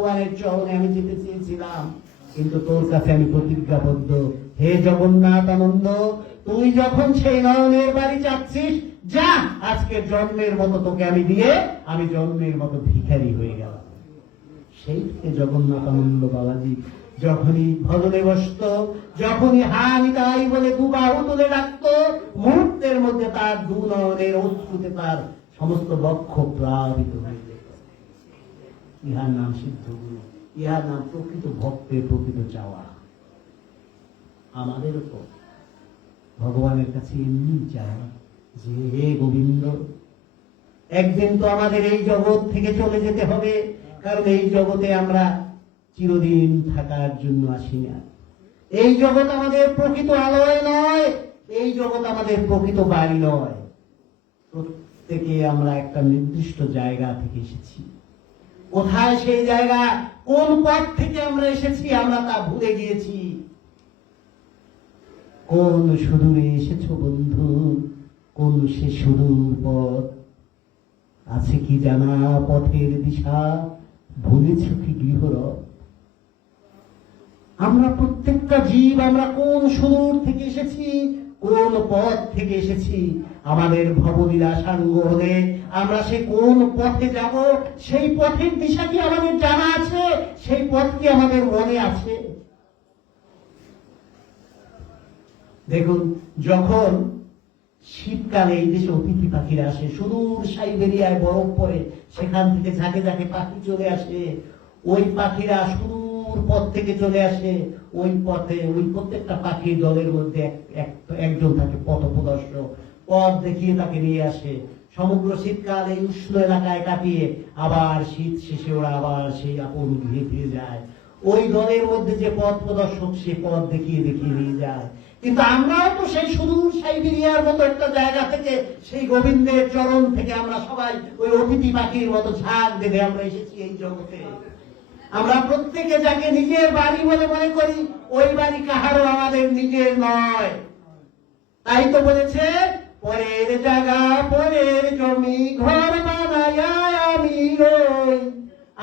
ভগবানের চরণে আমি যেতে চেয়েছিলাম, কিন্তু তোর কাছে আমি প্রতিজ্ঞাবদ্ধ। হে জগন্নাথ আনন্দ, তুই যখন সেই নয়নের বাড়ি যাচ্ছিস, যা, আজকে জন্মের মতো তোকে আমি দিয়ে আমি জন্মের মতো ভিখারি হয়ে গেলাম। সেই থেকে জগন্নাথ আনন্দ বাবাজি যখনই ভজনে বসত, যখনই হানি তাই বলে দু বাহু তুলে রাখত, মুহূর্তের মধ্যে তার দু নয়নের অশ্রুতে তার সমস্ত বক্ষ প্লাবিত হয়ে যেত। ইহার নাম সিদ্ধ গুরু, ইহার নাম প্রকৃত ভক্তের প্রকৃত চাওয়া। আমাদেরও তো ভগবানের কাছে এমনি চাওয়া যে হে গোবিন্দ, একদিন তো আমাদের এই জগৎ থেকে চলে যেতে হবে, কারণ এই জগতে আমরা চিরদিন থাকার জন্য আসি না। এই জগৎ আমাদের প্রকৃত আলয় নয়, এই জগৎ আমাদের প্রকৃত বাড়ি নয়। প্রত্যেকে আমরা একটা নির্দিষ্ট জায়গা থেকে এসেছি। কোথায় সেই জায়গা, কোন পথ থেকে আমরা এসেছি আমরা তা ভুলে গিয়েছি। কোন সুদূরে এসেছো বন্ধু, কোন সে সুদূর পথ, আছে কি জানা পথের দিশা, ভুলেছ কি গৃহরথ। আমরা প্রত্যেকটা জীব আমরা কোন সুদূর থেকে এসেছি, কোন পথ থেকে এসেছি। আমাদের ভবলীলা সাঙ্গ হলে আমরা সে কোন পথে যাব, সেই পথের দিশা কি আমাদের জানা আছে, সেই পথ কি আমাদের মনে আছে। দেখুন, যখন শীতকালে এই দেশে অতিথি পাখিরা আসে, সুদূর সাইবেরিয়ায় বরফ পড়ে, সেখান থেকে ঝাঁকে ঝাঁকে পাখি চলে আসে। ওই পাখিরা সুদূর পথ থেকে চলে আসে, ওই পথে ওই প্রত্যেকটা পাখির দলের মধ্যে একজন থাকে পথপ্রদর্শক, পথ দেখিয়ে তাকে নিয়ে আসে। সমগ্র শীতকাল এই উষ্ণ এলাকায় কাটিয়ে আবার শীত শেষে ওরা আবার সেই আপন গৃহে ফিরে যায়। ওই দলের মধ্যে যে পথ প্রদর্শক সে পথ দেখিয়ে দেখিয়ে নিয়ে যায়। কিন্তু আমরাও তো সেই সুদূর সাইবেরিয়ার মতো একটা জায়গা থেকে, সেই গোবিন্দের চরণ থেকে আমরা সবাই ওই অতিথি পাখির মতো ঝাঁক বেঁধে আমরা এসেছি এই জগতে। আমরা প্রত্যেকে যাকে নিজের বাড়ি বলে মনে করি, ওই বাড়ি কাহারও আমাদের নিজের নয়। তাই তো বলেছে, পরের জায়গা পরের জমি ঘর বানায়া আমি রই,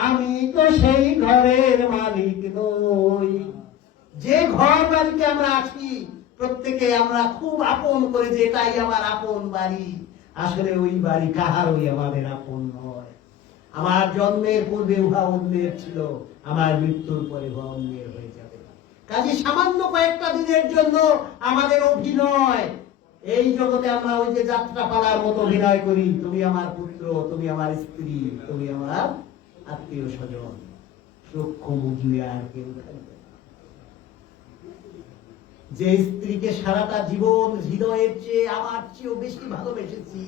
আমি তো সেই ঘরের মালিক নই। যে ঘর বাড়িতে আমরা আছি, প্রত্যেকে আমরা খুব আপন করে যে এটাই আমার আপন বাড়ি, আসলে ওই বাড়ি কাহারই আমাদের আপন নয়। আমার জন্মের পূর্বে উহা অন্যের ছিল, আমার মৃত্যুর পরে উহা অন্যের হয়ে যাবে। কাজে সামান্য কয়েকটা দিনের জন্য আমাদের অভিনয় এই জগতে আমরা ওই যে যাত্রাপালার মতো অভিনয় করি, তুমি আমার পুত্র, তুমি আমার স্ত্রী, তুমি আমার আত্মীয় স্বজন, চক্ষু মুজলে আর কেউ থাকবে। যে স্ত্রীকে সারাটা জীবন হৃদয়ের চেয়ে আমার চেয়েও বেশি ভালোবেসেছি,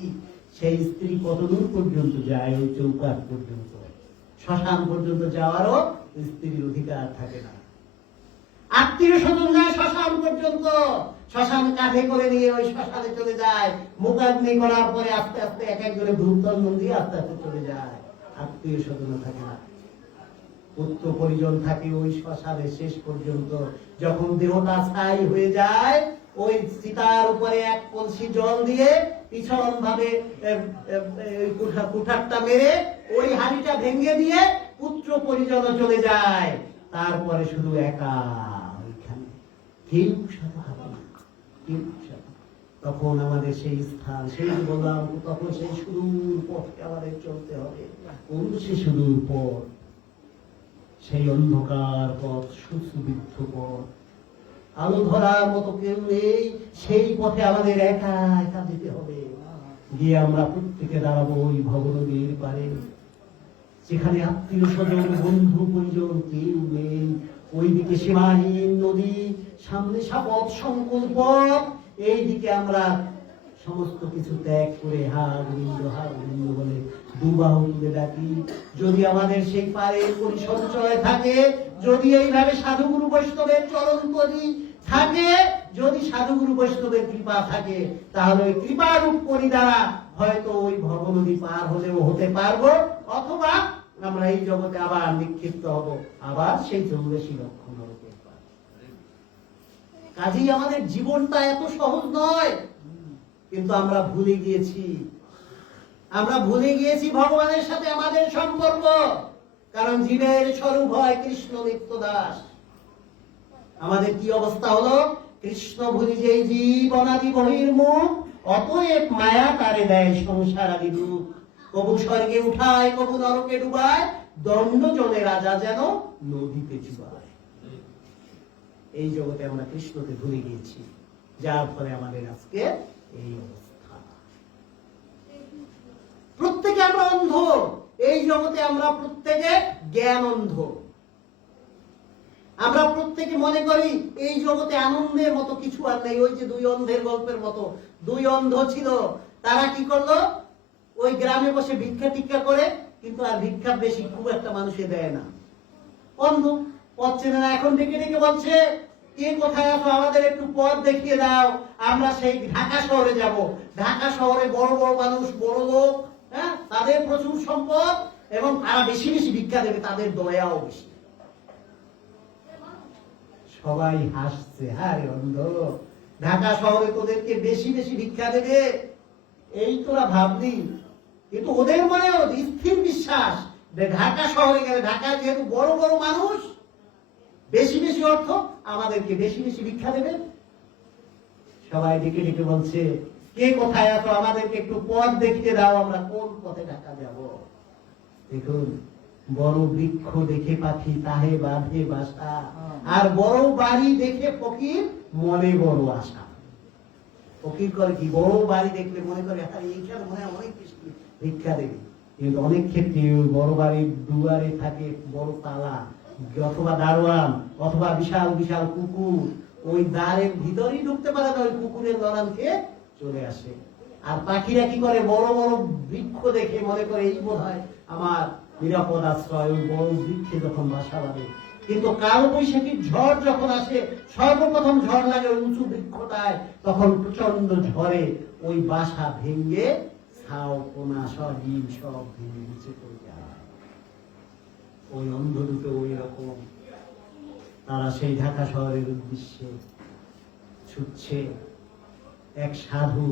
সেই স্ত্রী কতদূর পর্যন্ত যায়, ওই চৌকাঠ পর্যন্ত, শ্মশান পর্যন্ত যাওয়ারও স্ত্রীর অধিকার থাকে না। আত্মীয় স্বজন যায় শ্মশান পর্যন্ত, শ্মশান কাঁধে করে নিয়ে ওই শ্মশানে চলে যায়, মুখাগ্নি করার পরে আস্তে আস্তে এক একজনে ধূপচন্দন দিয়ে আস্তে আস্তে চলে যায়। আত্মীয় স্বজন থাকে না, পুত্র পরিজন থাকে ওই শ্মশানে শেষ পর্যন্ত। যখন দেহটা ছাই হয়ে যায়, ওই চিতার উপরে এক কলসি জল দিয়ে পিছন ভাবে কুঠারটা মেরে ওই হাঁড়িটা ভেঙে দিয়ে পুত্র পরিজন চলে যায়। তারপরে শুধু একা ওইখানে, কেউ সাথে হবে না, কেউ সাথে। তখন আমাদের সেই স্থান, সেই বললাম, তখন সেই সুদূর পথে আমাদের চলতে হবে। কোন সে সুদূর পথ, সেই অন্ধকার পথ, সুবিদ্ধ পথ, আলো ধরার মতো কেউ নেই, সেই পথে আমাদের একা একা যেতে হবে। গিয়ে আমরা প্রত্যেকে দাঁড়াবো ওই ভবনদীর পারে, যেখানে আত্মীয় স্বজন বন্ধু পরিজন কেউ নেই। ওইদিকে সীমাহীন নদী, সামনে সাপথ সংকুল পথ, এইদিকে আমরা সমস্ত কিছু ত্যাগ করে হা গোবিন্দ বলে দুবাহু তুলে ডাকি। যদি আমাদের সেই পারে পরিসঞ্চয় থাকে, যদি এইভাবে সাধুগুরু বৈষ্ণবের চরণ তরি থাকে, যদি সাধুগুরু বৈষ্ণবের কৃপা থাকে, তাহলে ওই কৃপারূপ করি দ্বারা হয়তো ওই ভবনদী পার হলেও হতে পারবো, অথবা আমরা এই জগতে আবার নিক্ষিপ্ত হব, আবার সেই 84 লক্ষ নরকের পার। কাজেই আমাদের জীবনটা এত সহজ নয়, কিন্তু আমরা ভুলে গিয়েছি, আমরা ভুলে গিয়েছি ভগবানের সাথে আমাদের সম্পর্ক। কারণ জীবের স্বরূপ হয় কৃষ্ণ নিত্য দাস। আমাদের কি অবস্থা হলো? কৃষ্ণ ভুলি যেই জীব অনাদি বহির্মুখ, অতএব মায়া তারে দেয় সংসার আদি রূপ। কবু স্বর্গে উঠায়, কবু নরকে ডুবায়, দণ্ড জনে রাজা যেন নদীতে চুবায়। এই জগতে আমরা কৃষ্ণকে ভুলে গিয়েছি, যার ফলে আমাদের আজকে এই অবস্থা। প্রত্যেকে আমরা অন্ধ, এই জগতে আমরা প্রত্যেকে জ্ঞান অন্ধ। আমরা প্রত্যেকে মনে করি এই জগতে আনন্দের মতো কিছু আর নেই। ওই যে দুই অন্ধের গল্পের মতো, দুই অন্ধ ছিল, তারা কি করলো? ওই গ্রামে বসে ভিক্ষা টিক্ষা করে, কিন্তু আর ভিক্ষা বেশি খুব একটা মানুষে দেয় না। অন্ধ, পথ চেনে না। এখন ডেকে ডেকে বলছে, কে কোথায় আছো, আমাদের একটু পথ দেখিয়ে দাও, আমরা সেই ঢাকা শহরে যাব। ঢাকা শহরে বড় বড় মানুষ, বড় লোক, হ্যাঁ, তাদের প্রচুর সম্পদ এবং তারা বেশি বেশি ভিক্ষা দেবে, তাদের দয়াও বেশি। সবাই হাসছে, আরে অন্ধ, ঢাকা শহরে তোদেরকে বেশি বেশি ভিক্ষা দেবে, এই তোরা ভাবলি। কিন্তু ওদের মনেও স্থির বিশ্বাস যে ঢাকা শহরে গেলে, ঢাকায় যেহেতু বড় বড় মানুষ, বেশি বেশি অর্থ, আমাদেরকে বেশি বেশি ভিক্ষা দেবে। সবাই ডেকে ডেকে বলছে, কে কোথায় আছো, আমাদেরকে একটু পথ দেখিয়ে দাও, আমরা কোন পথে ঢাকা যাব। দেখুন, বড় বৃক্ষ দেখে পাখি তাহে বাঁধে বাসা, আর বড় বাড়ি দেখে ফকির মনে বড় আশা। ফকির করে কি? বড় বাড়ি দেখলে মনে করে এইখানে মনে হয় অনেক বেশি ভিক্ষা দেবে। কিন্তু অনেক ক্ষেত্রে ওই বড় বাড়ির দুয়ারে থাকে বড় তালা, অথবা দারোয়ান, অথবা বিশাল বিশাল কুকুর। ওই দ্বারের ভিতরেই ঢুকতে পারে না, ওই কুকুরের লড়ান খেয়ে চলে আসে। আর পাখিরা কি করে? বড় বড় বৃক্ষ দেখে মনে করে এই বোধ হয় আমার নিরাপদ আশ্রয়। ওই বড় বৃক্ষে যখন বাসা বাঁধে, কিন্তু কাল বৈশাখীর ঝড় যখন আসে, সর্বপ্রথম ঝড় লাগে ওই উঁচু বৃক্ষটায়, তখন প্রচন্ড ঝড়ে ওই বাসা ভেঙে ছাও কোনা সব ডিম সব ভেঙে নিচে পড়ে যায়। ওই অন্ধ দুটো ওই রকম, তারা সেই ঢাকা শহরের উদ্দেশ্যে ছুটছে। এক সাধু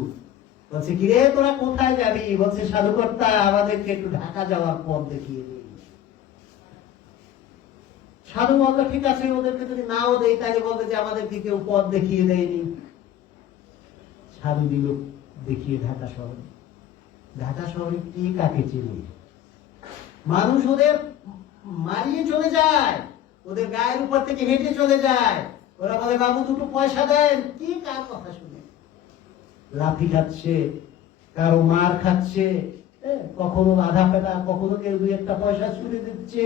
বলছে, কিরে তোরা কোথায় যাবি? বলছে, সাধুকর্তা, আমাদেরকে একটু ঢাকা যাওয়ার পথ দেখিয়ে দিই। সাধু বললো, ঠিক আছে, ওদেরকে যদি নাও দেয় তাহলে বলবে যে আমাদেরকে কেউ পথ দেখিয়ে দেয়নি। সাধু দিল দেখিয়ে ঢাকা শহরে। ঢাকা শহরে কি কাকে চেনে? মানুষ ওদের মারিয়ে চলে যায়, ওদের গায়ের উপর থেকে হেঁটে চলে যায়। ওরা বলে, বাবু দুটো পয়সা দেন। কি কার কথা শুনে? লাঠি খাচ্ছে, কারো মার খাচ্ছে, কখনো আধা পেটা, কখনো কেউ দুই একটা পয়সা ছুড়ে দিচ্ছে।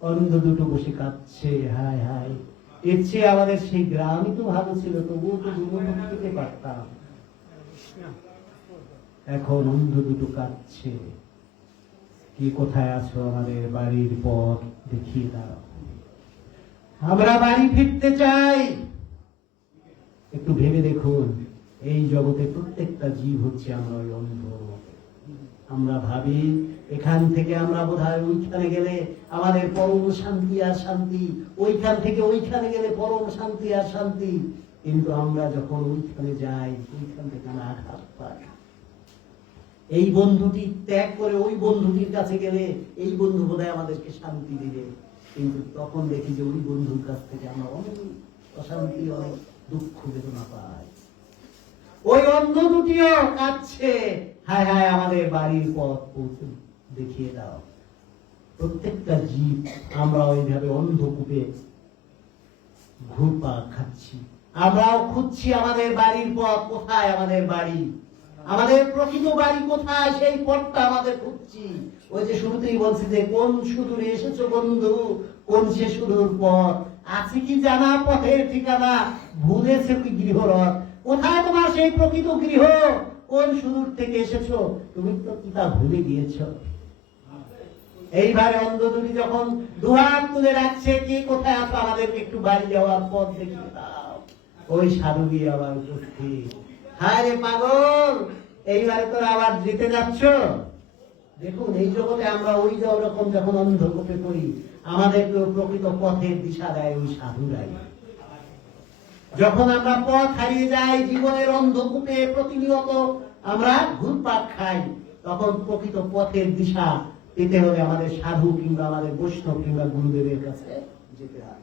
অন্ধ দুটো বসে কাঁদছে, হায় হায়, এর চেয়ে আমাদের সেই গ্রামই তো ভালো ছিল, তবুও তো দুটো খেতে পারতাম। এখন অন্ধ দুটো কাঁদছে, কি কোথায় আছো, আমাদের বাড়ির পথ দেখিয়ে দাও, আমরা বাড়ি ফিরতে চাই। একটু ভেবে দেখুন, এই জগতে প্রত্যেকটা জীব হচ্ছে আমরা ওই অন্ধ। আমরা ভাবি এখান থেকে আমরা বোধহয় ওইখানে গেলে আমাদের পরম শান্তি আর শান্তি, ওইখান থেকে ওইখানে গেলে পরম শান্তি আর শান্তি। কিন্তু আমরা যখন ওইখানে যাই, ওইখান থেকে আমরা আঘাত পাই। এই বন্ধুটি ত্যাগ করে ওই বন্ধুটির কাছে গেলে এই বন্ধু বোধহয় আমাদেরকে শান্তি দিবে, কিন্তু তখন দেখি যে ওই বন্ধুর কাছ থেকে আমরা অনেক অশান্তি, অনেক দুঃখ বেদনা পাই। ওই অন্ধ দুটিও কাঁদছে, হায় হায়, আমাদের বাড়ির পথ পৌঁছে দেখিয়ে দাও। প্রত্যেকটা জীব আমরা ওইভাবে অন্ধকূপে ঘুরপাক খাচ্ছি। আমরাও খুঁজছি আমাদের বাড়ির পথ কোথায়, আমাদের বাড়ি, আমাদের প্রকৃত বাড়ি কোথায়, সেই পথটা আমাদের খুঁজছি। ওই যে শুরুতেই বলছি যে কোন সুদূরে এসেছো বন্ধু, কোন সে সুদূর পথ, আছে কি জানা পথের ঠিকানা, ভুলেছে কি গৃহরথ, কোথায় তোমার সেই প্রকৃত গৃহ, কোন সুদূর থেকে এসেছো, তুমি তো তা ভুলে গিয়েছ। এইবারে অন্ধ দুটি যখন দুহাত তুলে রাখছে, কে কোথায় আছো, আমাদেরকে একটু বাড়ি যাওয়ার পথ দেখিয়ে দাও, ওই সাধু দিয়ে আবার উপস্থিত, হায় রে পাগল, এইবারে তোরা আবার যেতে যাচ্ছ। দেখুন, এই জগতে আমরা ওই রকম যখন অন্ধকূপে করি, আমাদেরকে প্রকৃত পথের দিশা দেয় ওই সাধুরাই। যখন আমরা পথ হারিয়ে যাই, জীবনের অন্ধকূপে প্রতিনিয়ত আমরা ঘুরপাক খাই, তখন প্রকৃত পথের দিশা পেতে হলে আমাদের সাধু কিংবা আমাদের বৈষ্ণব কিংবা গুরুদেবের কাছে যেতে হয়।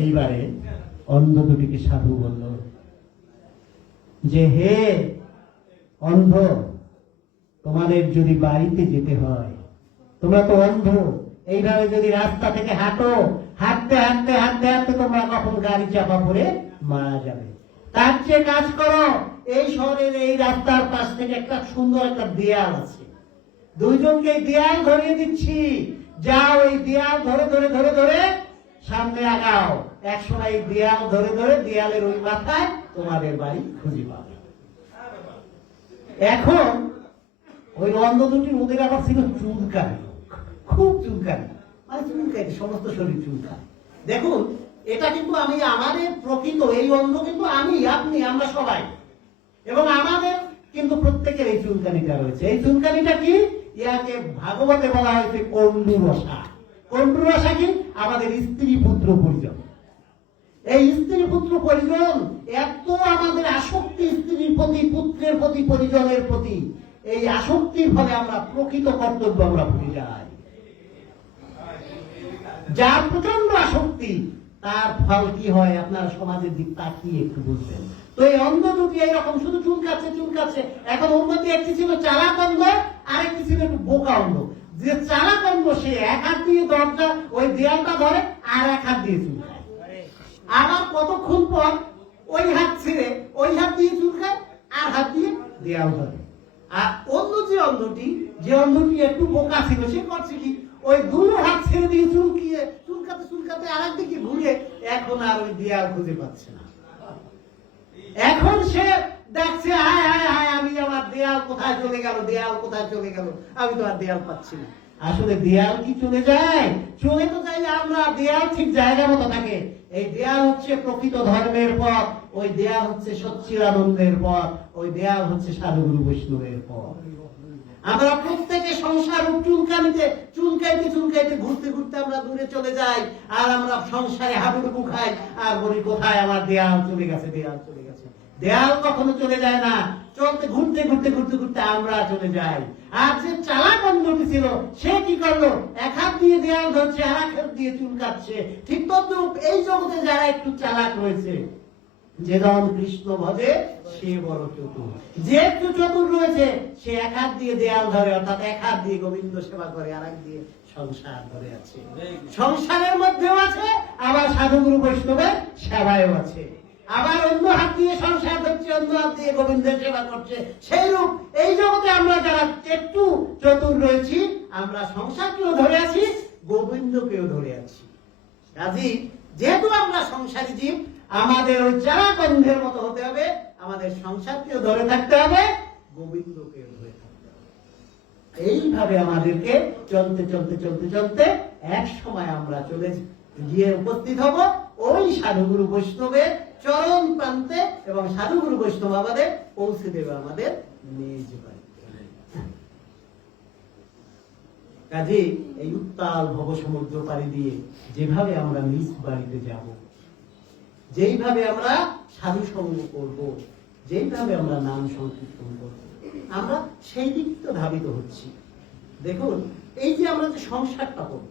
এইবারে অন্ধ দুটিকে সাধু বলল যে, হে অন্ধ, তোমাদের যদি বাড়িতে যেতে হয়, তোমরা তো অন্ধ, এইভাবে যদি রাস্তা থেকে হাঁটো, হাঁটতে হাঁটতে হাঁটতে হাঁটতে তোমরা কখন গাড়ি চাপা পড়ে মারা যাবে। তার চেয়ে কাজ করো, এই শহরের এই রাস্তার পাশ থেকে একটা সুন্দর একটা দেয়াল আছে, দুইজনকে দেয়াল ধরিয়ে দিচ্ছি, যাও এই দেয়াল ধরে ধরে ধরে ধরে সামনে আগাও, একসময় এই দেয়াল ধরে ধরে দেয়ালের ওই মাথায় তোমাদের বাড়ি খুঁজে পাবে। এখন ওই অন্ধ দুটির ওদের আবার ছিল চুলকানি, খুব চুলকানি, মানে চুলকানি, সমস্ত শরীর চুলকানি। দেখুন, এটা কিন্তু আমি আমাদের প্রকৃত এই অন্ধ কিন্তু আমি, আপনি, আমরা সবাই, এবং আমাদের কিন্তু প্রত্যেকের এই চুলকানিটা রয়েছে। এই চুলকানিটা কি? ইয়াকে ভাগবতে বলা হয়েছে কণ্ডুরসা। কণ্ডুরসা কি? আমাদের স্ত্রী পুত্র পরিজন। এই স্ত্রী পুত্র পরিজন এত আমাদের আসক্তি স্ত্রীর প্রতি, পুত্রের প্রতি, পরিজনের প্রতি, এই আসক্তির ফলে আমরা প্রকৃত কর্তব্য আমরা ভুলে যাই। যার প্রচন্ড আসক্তি, তার ফল কি হয় আপনারা সমাজের দিক তাকিয়ে একটু বুঝবেন। তো এই অন্ধ দুটি এইরকম শুধু চুলকাচ্ছে চুলকাচ্ছে। এখন ওর মধ্যে একটি ছিল চালাক অন্ধ, আরেকটি ছিল একটু বোকা অন্ধ। যে চালাক অন্ধ সে এক হাত দিয়ে দরজা ওই দেয়ালটা ধরে, আর এক হাত দিয়ে চুলকায়, আবার কতক্ষণ পর ওই হাত ছেড়ে ওই হাত দিয়ে চুলকায়, আর হাত দিয়ে দেয়াল ধরে। আর অন্য যে অন্ধটি একটু বোকা ছিল, সে করছে কি, ওই দুটো হাত ছেড়ে দিয়ে চুলকাতে চুলকাতে আরেক দিকে ঘুরে এখন আর ওই দেয়াল খুঁজে পাচ্ছে না। এখন সে দেখছে, হায় হায় হায়, আমি আমার দেয়াল কোথায় চলে গেল, দেয়াল কোথায় চলে গেল, আমি তো আর দেয়াল পাচ্ছি না। আসলে দেয়াল কি চলে যায়? চলে তো যাই আমরা, দেয়াল ঠিক জায়গা মতো থাকে। এই দেয়াল হচ্ছে প্রকৃত ধর্মের পথ, ওই দেয়াল হচ্ছে সচ্চিদানন্দের পথ, ওই দেয়াল হচ্ছে সাধুগুরু বৈষ্ণবের পথ। আমরা প্রত্যেকে সংসার চুলকানিতে চুলকাইতে চুলকাইতে ঘুরতে ঘুরতে আমরা দূরে চলে যাই, আর আমরা সংসারে হাবুডুবু খাই, আর বলি কোথায় আমার দেয়াল চলে গেছে, দেয়াল চলে গেছে। দেয়াল কখনো চলে যায় না, চলতে ঘুরতে ঘুরতে ঘুরতে ঘুরতে আমরা চলে যাই। আর যে চালাক অন্ধটি ছিল, সে কি করলো, এক হাত দিয়ে দেয়াল ধরছে, আর এক হাত দিয়ে চুলকাচ্ছে। ঠিক তদ্রূপ এই জগতে যারা একটু চালাক রয়েছে, যে জন কৃষ্ণ ভজে সে বড় চতুর, যে একটু চতুর রয়েছে সে এক হাত দিয়ে দেয়াল ধরে, অর্থাৎ এক হাত দিয়ে গোবিন্দ সেবা করে, আর এক দিয়ে সংসার ধরে আছে। সংসারের মধ্যেও আছে, আবার সাধুগুরু বৈষ্ণবের সেবায়ও আছে। আবার অন্য হাত দিয়ে সংসার ধরছে, অন্য হাত দিয়ে গোবিন্দের সেবা করছে। সেই রূপ এই জগতে আমরা যারা একটু চতুর রয়েছি, আমরা সংসারকেও ধরে আছি, গোবিন্দকেও ধরে আছি। কাজী যেহেতু আমরা সংসারী জীব, আমাদের ওই চালাক অন্ধের মতো হতে হবে, আমাদের সংসারকেও ধরে থাকতে হবে, গোবিন্দকেও ধরে থাকতে হবে। এইভাবে আমাদেরকে চলতে চলতে চলতে চলতে এক সময় আমরা চলে গিয়ে উপস্থিত হব ওই সাধুগুরু বৈষ্ণবের চরম প্রান্তে, এবং সাধুগুরু বৈষ্ণব আমাদের পৌঁছে দেবে আমাদের নিজ বাড়িতে। কাজে এই উত্তাল ভব সমুদ্র পাড়ি দিয়ে যেভাবে আমরা নিজ বাড়িতে যাব, যেইভাবে আমরা সাধু সঙ্গ করব, যেইভাবে আমরা নাম সংকীর্তন করব, আমরা সেই দিক তো ধাবিত হচ্ছি। দেখুন, এই যে আমরা যে সংসারটা করব,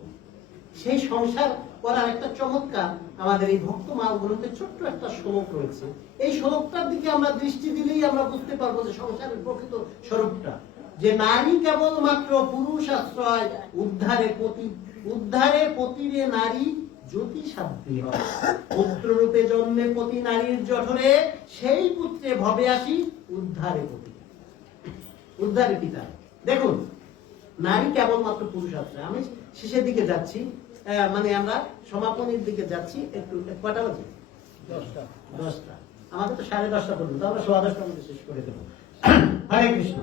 সেই সংসার করার একটা চমৎকার আমাদের এই ভক্তমাল গ্রন্থে ছোট্ট একটা শ্লোক রয়েছে। এই শ্লোকটার দিকে আমরা দৃষ্টি দিলেই আমরা বুঝতে পারবো যে সংসারের প্রকৃত স্বরূপটা, যে নারী কেবল মাত্র পুরুষ আশ্রয়, উদ্ধারে পতিরে নারী জ্যোতি সাধ্বী হয়। পুত্ররূপে জন্মে পতি নারীর জঠরে, সেই পুত্রে ভবে আসি উদ্ধারে পতি, উদ্ধারে পিতা। দেখুন, নারী কেবলমাত্র পুরুষ আশ্রয়। আমি শেষের দিকে যাচ্ছি, মানে আমরা সমাপনীর দিকে যাচ্ছি। একটু কটা বাজে? 10টা। আমাদের তো 10:30 পর্যন্ত, আমরা 10:15টার মধ্যে শেষ করে দেবো। হরে কৃষ্ণ।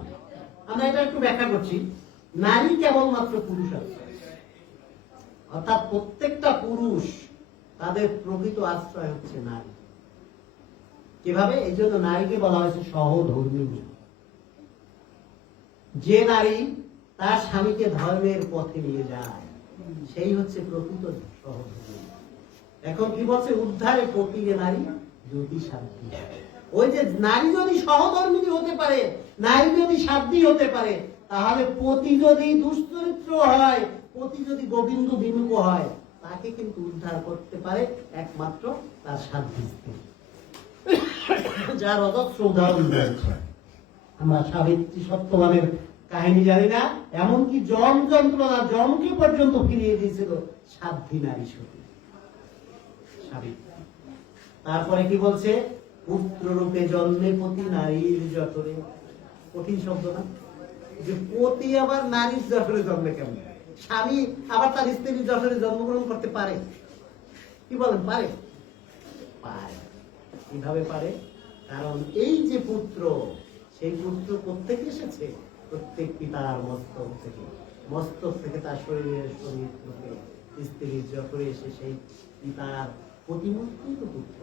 আমরা এটা একটু ব্যাখ্যা করছি। নারী কেবলমাত্র পুরুষ আশ্রয়, অর্থাৎ প্রত্যেকটা পুরুষ তাদের প্রকৃত আশ্রয় হচ্ছে নারী। কিভাবে? এই জন্য নারীকে বলা হয়েছে সহধর্মিণী। যে নারী তার স্বামীকে ধর্মের পথে নিয়ে যায়, সেই হচ্ছে প্রকৃত সহধর্মিণী। এখন কি বলছে? উদ্ধারে পতিরে নারী জ্যোতি সাধ্বী। ওই যে নারী যদি সহধর্মিণী হতে পারে, নারী যদি সাধ্বী হতে পারে, তাহলে পতি যদি দুশ্চরিত্র হয়, পতি যদি গোবিন্দ বিমুখ হয়, তাকে কিন্তু উদ্ধার করতে পারে একমাত্র তার সাধ্বী স্ত্রী, যার অজস্র উদাহরণ রয়েছে। আমরা সাবিত্রী সত্যবানের কাহিনী জানি না, এমনকি জম যন্ত্রণা, জমকে পর্যন্ত ফিরিয়ে দিয়েছিল সাধ্বী নারী সতী সাবিত্রী। তারপরে কি বলছে? পুত্র রূপে জন্মে পতি নারীর জঠরে। কঠিন শব্দ না? যে পতি আবার নারীর জঠরে জন্মে কেমন? স্বামী আবার তার স্ত্রীর জঠরে জন্মগ্রহণ করতে পারে? কি বলেন, পারে? পারে। কিভাবে পারে? কারণ এই যে পুত্র, সেই পুত্র প্রত্যেক এসেছে প্রত্যেক পিতার মস্তক থেকে। মস্তক থেকে তার শরীরের শরীর থেকে স্ত্রীর জঠরে এসে সেই পিতার প্রতিমূর্তিত পুত্র,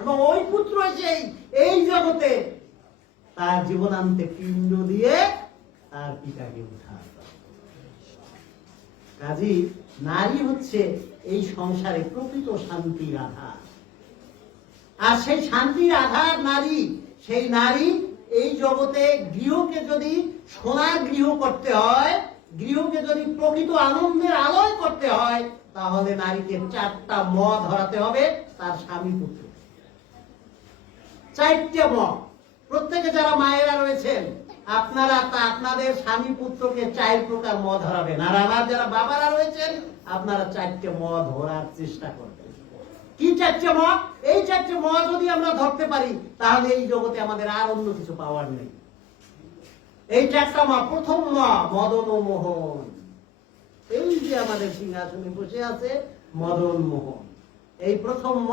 এবং ওই পুত্র এসে এই জগতে তার জীবনান্তে পিণ্ড দিয়ে তার পিতাকে উদ্ধার করে। কাজী নারী হচ্ছে এই সংসারে প্রকৃত শান্তির আধার। আর সেই শান্তির আধার নারী, সেই নারী এই জগতে গৃহকে যদি সোনার গৃহ করতে হয়, গৃহকে যদি প্রকৃত আনন্দের আলোয় করতে হয়, তাহলে নারীকে 4টা ম ধরাতে হবে তার স্বামী পুত্র। 4টে ম। প্রত্যেকে যারা মায়েরা রয়েছেন, আপনারা আপনাদের স্বামী পুত্রকে 4 প্রকার ম ধরাবেন। আর আমার যারা বাবারা রয়েছেন, আপনারা 4টে ম ধরার চেষ্টা করবেন। কি 4টে ম? এই 4টে ম যদি আমরা ধরতে পারি, তাহলে এই জগতে আমাদের আর অন্য কিছু পাওয়ার নেই। এই 4টা ম। প্রথম ম, মদন ও মোহন। এই যে আমাদের সিংহাসনে বসে আছে মদন মোহন, এই প্রথম ম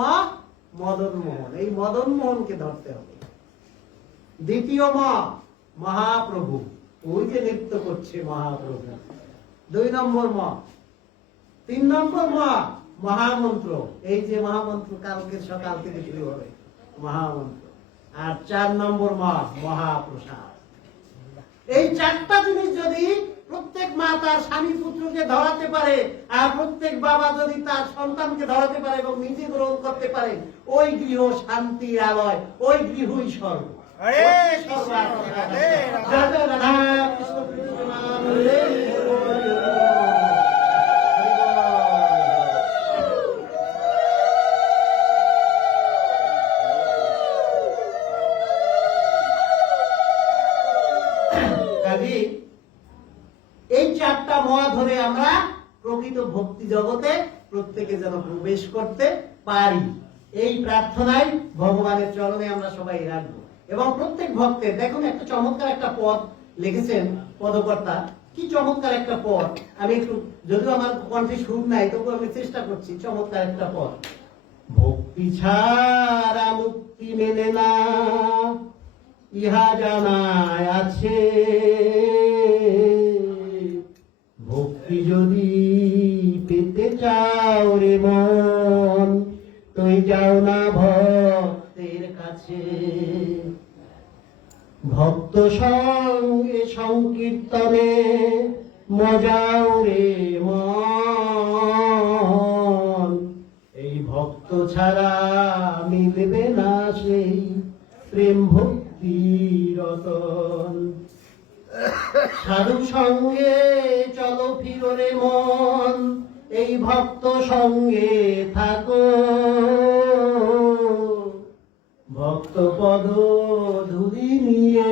মদন মোহন। এই মদন মোহনকে ধরতে হবে। দ্বিতীয় ম, মহাপ্রভু। ওই যে নৃত্য করছে মহাপ্রভু। 2 নম্বর ম। 3 নম্বর ম, মহামন্ত্র। এই যে মহামন্ত্র কালকে সকাল থেকে শুরু হবে মহামন্ত্র। আর 4 নম্বর ম, মহাপ্রসাদ। এই 4টা জিনিস যদি প্রত্যেক মা তার স্বামী পুত্রকে ধরাতে পারে, আর প্রত্যেক বাবা যদি তার সন্তানকে ধরাতে পারে এবং নিজে গ্রহণ করতে পারে, ওই গৃহ শান্তির আলয়, ওই গৃহই স্বর্গ। এই 4টা ম ধরে আমরা প্রকৃত ভক্তি জগতে প্রত্যেকে যেন প্রবেশ করতে পারি, এই প্রার্থনায় ভগবানের চরণে আমরা সবাই রাখবো। এবং প্রত্যেক ভক্তের দেখুন একটা চমৎকার একটা পদ লিখেছেন পদকর্তা। কি চমৎকার একটা পদ! আমি একটু, যদিও আমার কণ্ঠে সুর নাই, তবু আমি চেষ্টা করছি। চমৎকার একটা পদ। ভক্তি ছাড়া মুক্তি মেলে না, ইহা জানায় আছে। ভক্তি যদি পেতে চাও রে মন, তুই যাও না ভক্তের কাছে। ভক্ত সঙ্গে সংকীর্তনে মজাও রে মন, এই ভক্ত ছাড়া মিলবে না সেই প্রেম ভক্তি রতন। সাধু সঙ্গে চলো ফিরো রে মন, এই ভক্ত সঙ্গে থাকো। ভক্ত পদ ধুলি নিয়ে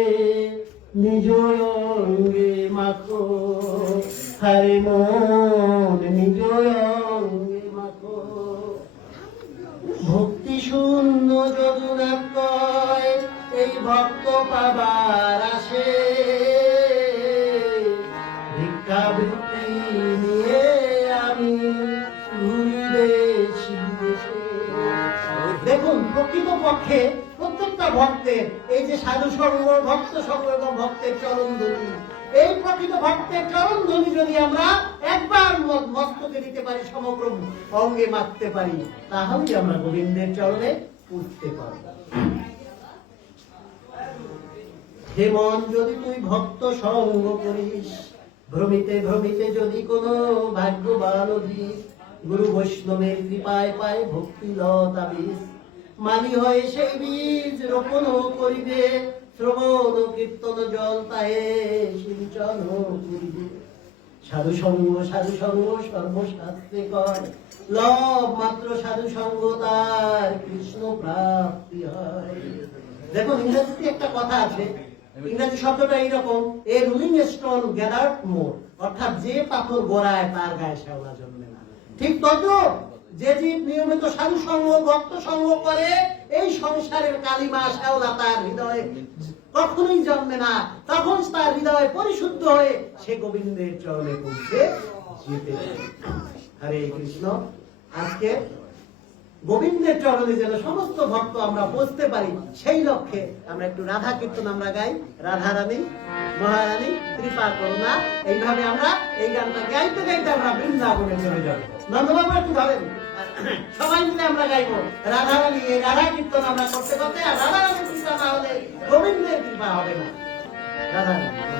নিজ অঙ্গে মাখো, হারে মন নিজ অঙ্গে মাখো। ভক্তি শূন্য যদুনা কয়, এই ভক্ত পাবার আসে। ভিক্ষাবৃত্তি নিয়ে আমি ঘুরি দেশে দেশে। দেখুন প্রকৃত পক্ষে প্রত্যেকটা ভক্তের এই যে সাধু সঙ্গ, ভক্ত সঙ্গ এবং ভক্তের চরণ ধ্বনি, এই প্রকৃত ভক্তের চরণ ধ্বনি যদি আমরা একবার মস্তকে দিতে পারি, সমগ্র অঙ্গে মাখতে পারি, তাহলেই আমরা গোবিন্দের চরণে পুজতে পারব। হে মন, যদি তুই ভক্ত সঙ্গ করিস, ভ্রমিতে ভ্রমিতে যদি কোনো ভাগ্যবান অধিক, গুরু বৈষ্ণবের কৃপায় পায় ভক্তি লতা বীজ। মালি হয়ে সেই বীজ রোপণ করিবে, শ্রবণ কীর্তন জল তাহে সিঞ্চন করিবে। সাধু সঙ্গ সর্বশাস্ত্রে কর, লব মাত্র সাধু সঙ্গ তার কৃষ্ণ প্রাপ্তি হয়। দেখুন ইংরেজিতে একটা কথা আছে, ইংরেজি শব্দটা এইরকম, এ রুলিং স্টোন গ্যাদার্ড মোর, অর্থাৎ যে পাথর গড়ায় তার গায়ে শ্যাওলা জন্মে না। ঠিক তদ্রূপ যে জীব নিয়মিত সাধু সঙ্গ ভক্ত সঙ্গ করে, এই সংসারের কালিমা শ্যাওলা তার হৃদয়ে কখনোই জন্মে না। তখন তার হৃদয় পরিশুদ্ধ হয়ে সে গোবিন্দের চরণে পৌঁছে যেতে পারে। হরে কৃষ্ণ। আজকে গোবিন্দের চরণে যেন সমস্ত ভক্ত আমরা পৌঁছতে পারি, সেই লক্ষ্যে আমরা একটু রাধা কীর্তন আমরা গাই। রাধা রানী মহারানী কৃপা করুণা, এইভাবে আমরা এই গানটা গাইতে গাইতে আমরা বৃন্দাবনে চলে যাব। নন্দবাবু একটু ধরেন, সবাই মিলে আমরা গাইবো রাধা রানী। এই রাধা কীর্তন আমরা করতে করতে, আর রাধা রানী কৃপা না হলে গোবিন্দের কৃপা হবে না। রাধা রানী।